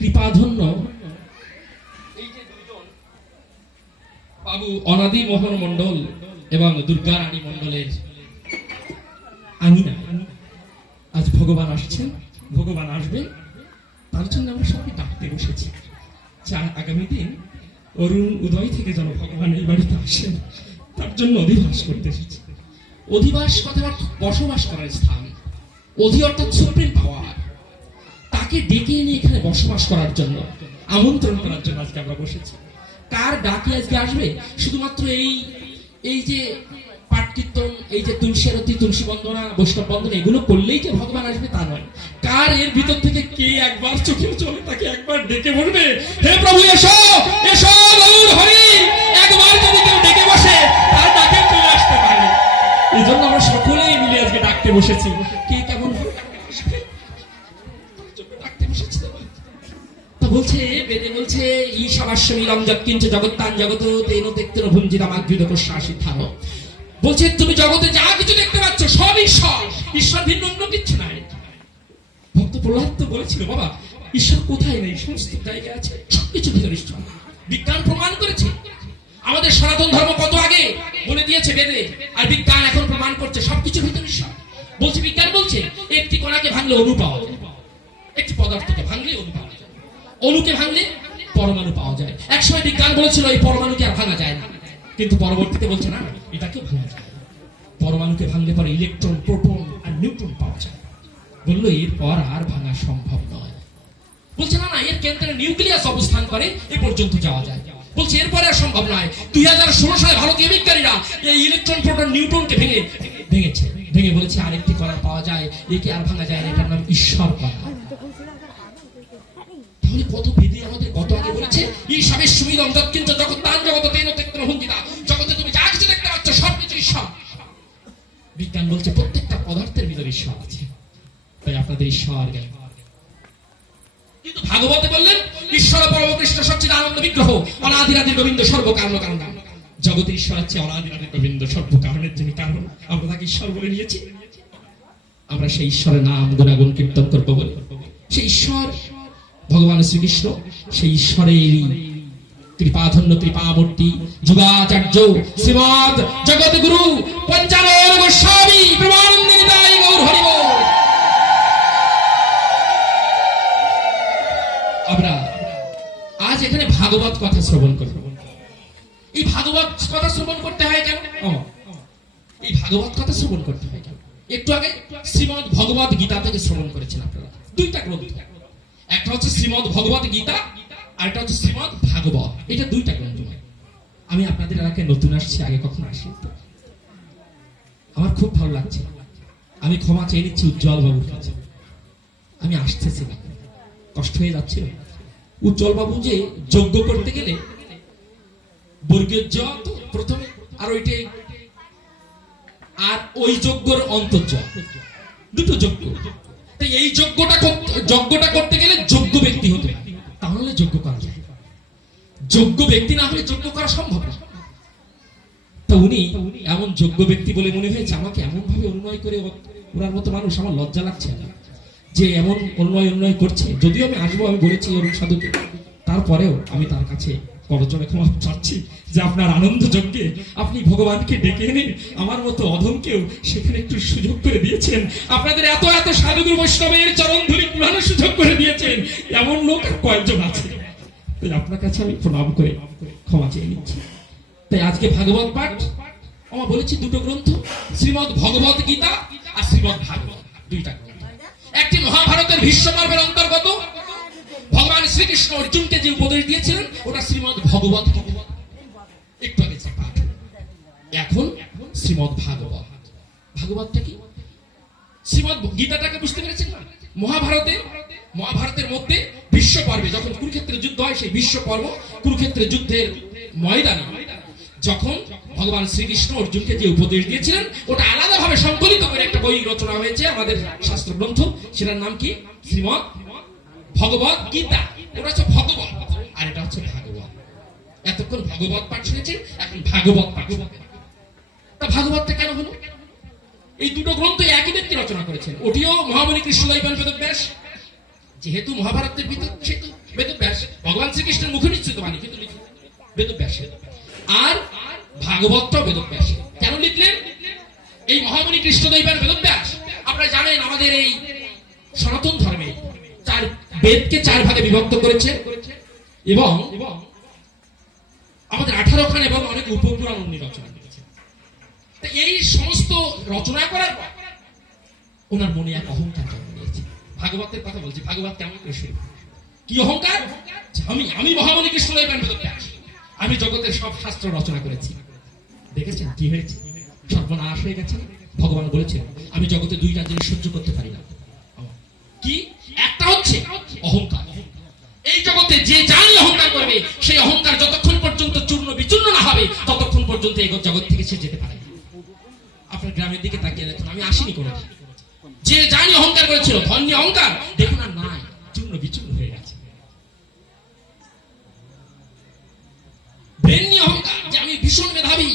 কৃপাধন্য এই যে দুজন বাবু অনাদি মোহন মণ্ডল এবং দুর্গা রানী মণ্ডলের আঙিনা আজ ভগবান আসছেন, ভগবান আসবেন, তার জন্য আমরা সবাই ডাকতে বসেছি। আগামী দিন অরুণ উদয় থেকে যেন ভগবান এই বাড়িতে আসেন, তার জন্য অধিবাস করতে এসেছি। অধিবাস কথাটা বসবাস করার স্থান, অধি অর্থাৎ সুপ্রিম পাওয়ার, তাকে ডেকে এনে এখানে বসবাস করার জন্য, আমন্ত্রণ করার জন্য আজকে আমরা বসেছি। কার ডাকে আজকে আসবে? শুধুমাত্র এই যে পাঠ কীর্তন, এই যে তুলসী আরতি, তুলসী বন্দনা, বৈষ্ণব বন্দনা এগুলো করলেই যে ভগবান আসবে তা নয়। কার এর ভিতর থেকে কে একবার চোখের চলে তাকে একবার ডেকে বলবে, হে প্রভু এসো এসো গৌর হরি, একবার যদি কেউ ডেকে বসে তার ডাকে চলে আসতে পারে। এই জন্য আমরা সকলেই মিলে আজকে ডাকতে বসেছি। কে কেমন বলছে, বেদে বলছে ঈশাবাস্যমিলম যৎকিঞ্চ জগত্তান জগত তেন তেক্তেন ভুঞ্জিতাম আগ্রিত শাসিতাম। বলছে তুমি জগতে যা কিছু দেখতে পাচ্ছ সব ঈশ্বর, ঈশ্বর ভিন্ন অন্য কিছু নাই। ভক্ত প্রহ্লাদ তো বলেছিল, বাবা ঈশ্বর কোথায় নেই, সমস্ত জায়গায় আছে, সবকিছু ভিতরে ঈশ্বর। বিজ্ঞান প্রমাণ করেছে, আমাদের সনাতন ধর্ম কত আগে বলে দিয়েছে বেদে, আর বিজ্ঞান এখন প্রমাণ করছে সবকিছু ভিতরে ঈশ্বর। বলছে বিজ্ঞান বলছে একটি কণাকে ভাঙলে অণু পাওয়া যায়, একটি পদার্থকে ভাঙলে অণু পাওয়া যায়, অণুকে ভাঙলে পরমাণু পাওয়া যায়। একসময় বিজ্ঞান বলেছিল এই পরমাণুকে আর ভাঙা যায় না, কিন্তু পরবর্তীতে বলছে না, এটাকে ভাঙা যায়। পরমাণুকে ভাঙলে পরে ইলেকট্রন, প্রোটন আর নিউট্রন পাওয়া যায়। বললো এরপর আর ভাঙা সম্ভব নয়। বলছে না না, এর কেন্দ্রে নিউক্লিয়াস অবস্থান করে, এ পর্যন্ত যাওয়া যায়। বলছে এরপরে আর সম্ভব নয়। 2016 সালে ভারতীয় বিজ্ঞানীরা এই ইলেকট্রন, প্রোটন, নিউট্রনকে ভেঙেছে, ভেঙে বলেছে আরেকটি কণা পাওয়া যায়, একে আর ভাঙা যায় না, এটার নাম ঈশ্বর কণা। তাহলে কত বেদে আমাদের কত আগে বলেছে ঈশাবেশ্বমিদম যৎকিঞ্চ জগত্তান জগত তেন তেক্তেন ভুঞ্জিতাম, জগতে তুমি যা কিছু দেখতে পাচ্ছ সবকিছু ঈশ্বর। বিজ্ঞান বলছে প্রত্যেকটা পদার্থের ভিতরে ঈশ্বর আছে, তাই আপনাদের ঈশ্বর জ্ঞান। কিন্তু ভাগবতে বললেন ঈশ্বর পরম কৃষ্ণ সচ্চিদানন্দ বিগ্রহ অনাদিরাদি গোবিন্দ সর্বকারণ কারণ। জগতে ঈশ্বর আছে অনাদিরাদি গোবিন্দ সর্বকারণের যিনি কারণ, আমরা তাকে ঈশ্বর বলে নিয়েছি। আমরা সেই ঈশ্বরের নাম গুণাগুণ কীর্তন করবো বলে, সেই ঈশ্বর ভগবান শ্রীকৃষ্ণ, সেই ঈশ্বরের কৃপাধন্য কৃপামূর্তি যুগাচার্য শ্রীমদ জগৎগুরু পঞ্চানন গোস্বামী প্রেমানন্দ নিতাই গৌর হরি বল। আমরা আজ এখানে ভাগবত কথা শ্রবণ করব। এই ভাগবত কথা শ্রবণ করতে হয় কেন? এই ভাগবত কথা শ্রবণ করতে হয় কেন? একটু আগে শ্রীমদ ভগবত গীতা থেকে শ্রবণ করেছেন আপনারা, দুইটা গ্রন্থ, একটা হচ্ছে শ্রীমদ ভগবত গীতা আর একটা হচ্ছে শ্রীমদ ভাগবত। এটা দুইটা গ্রন্থ। আমি আপনাদের এলাকায় নতুন আসছি, আগে কখনো আসি, আমার খুব ভালো লাগছে। আমি ক্ষমা চেয়ে নিচ্ছি উজ্জ্বল বাবুর কাছে, আমি আসতেছি না, কষ্ট হয়ে যাচ্ছিল। উজ্জ্বল বাবু যে যজ্ঞ করতে গেলে বর্গীয় জ তো প্রথমে, আর ওইটা আর ওই যজ্ঞর অন্তর্য, দুটো যজ্ঞ। তাই এই যজ্ঞটা করতে গেলে যোগ্য ব্যক্তি হতে হয়, তাহলে যজ্ঞ করা যায়। যোগ্য ব্যক্তি না হলে যজ্ঞ করা সম্ভব না। তো উনি এমন যোগ্য ব্যক্তি বলে মনে হয়েছে, আমাকে এমন ভাবে অনুনয় করে, ওনার মতো মানুষ, আমার লজ্জা লাগছে যে এমন অনুনয় করছে। যদিও আমি আসবো, আমি বলেছি অরুণ সাধুকে, তারপরেও আমি তার কাছে করজোড়ে ক্ষমা চাচ্ছি যে আপনার আনন্দ যজ্ঞে আপনি ভগবানকে ডেকে এনে আমার মতো অধমকেও সেখানে একটু সুযোগ করে দিয়েছেন। আপনাদের এত এত সাধুগুরু বৈষ্ণবের চরণ ধরি পুরানো সুযোগ করে দিয়েছেন, এমন লোক আর কয়েকজন আছে। তাই আপনার কাছে আমি প্রণাম করে ক্ষমা চেয়ে নিচ্ছি। তাই আজকে ভাগবত পাঠ আমরা বলেছি দুটো গ্রন্থ, শ্রীমদ ভগবত গীতা আর শ্রীমদ ভাগবত, দুইটা গ্রন্থ। একটি মহাভারতের ভীষ্ম পর্বের অন্তর্গত, ভগবান শ্রীকৃষ্ণ অর্জুনকে যে উপদেশ দিয়েছিলেন ওটা শ্রীমদ ভগবত গীতা, একটু আগে পাঠ। এখন শ্রীমদ ভাগবত। ভাগবতটা কি? শ্রীমদ গীতাটাকে বুঝতে পেরেছেন না? মহাভারতের মধ্যে ভীষ্ম পর্বে যখন কুরুক্ষেত্রের যুদ্ধ হয়, সেই ভীষ্ম পর্ব কুরুক্ষেত্রের যুদ্ধের ময়দানে যখন ভগবান শ্রীকৃষ্ণ অর্জুনকে যে উপদেশ দিয়েছিলেন ওটা আলাদাভাবে সংকলিত করে একটা বই রচনা হয়েছে আমাদের শাস্ত্র গ্রন্থ, সেটার নাম কি? শ্রীমদ ভগবত গীতা। ওটা হচ্ছে ভগবত আর এটা হচ্ছে ভাগবত। এতক্ষণ ভগবত পাঠ শুনেছেন, এখন ভাগবত পাঠ। তা ভাগবতটা কেন হলো? এই দুটো গ্রন্থ একই ব্যক্তি রচনা করেছেন। ওটিও মহামণি কৃষ্ণদয়াল বেদব্যাস, যেহেতু মহাভারতের ভিতর সেহেতু বেদব্যাস ভগবান শ্রীকৃষ্ণের মুখে নিশ্চিত বাণী কিন্তু লিখলেন বেদব্যাস। আর ভাগবতটাও বেদব্যাস। কেন লিখলেন? এই মহামুনি কৃষ্ণদৈবান বেদব্যাস। আপনারা জানেন আমাদের এই সনাতন ধর্মে চার বেদকে চার ভাগে বিভক্ত করেছে এবং আমাদের 18 খান এবং অনেক উপপুরাণ উনি রচনা করেছেন। এই সমস্ত রচনা করার পর ওনার মনে এক অহংকার জন্ম নিয়েছে। ভাগবতের কথা বলছি, ভাগবত কেমন করে শুরু? কি অহংকার? আমি মহামুনি কৃষ্ণদৈবান বেদব্যাস, আমি জগতের সব শাস্ত্র রচনা করেছি। দেখেছেন কি হয়েছে? সর্বনাশ হয়ে গেছে। ভগবান বলেছেন আমি জগতে দুইটা জিনিস সহ্য করতে পারি না। কি? একটা হচ্ছে অহংকার। এই জগতে যে যাই অহংকার করবে সেই অহংকার যতক্ষণ পর্যন্ত চূর্ণ বিচূর্ণ না হবে ততক্ষণ পর্যন্ত এই জগৎ থেকে সে যেতে পারে না। আপনার গ্রামের দিকে তাকিয়ে দেখুন, আমি আসিনি কোনো যে জানি অহংকার করেছিল, ধন্য অহংকার দেখুন আর নাই, চূর্ণ বিচূর্ণ হয়ে গেছে। ব্রেন্নি অহংকার যে আমি ভীষণ মেধাবী,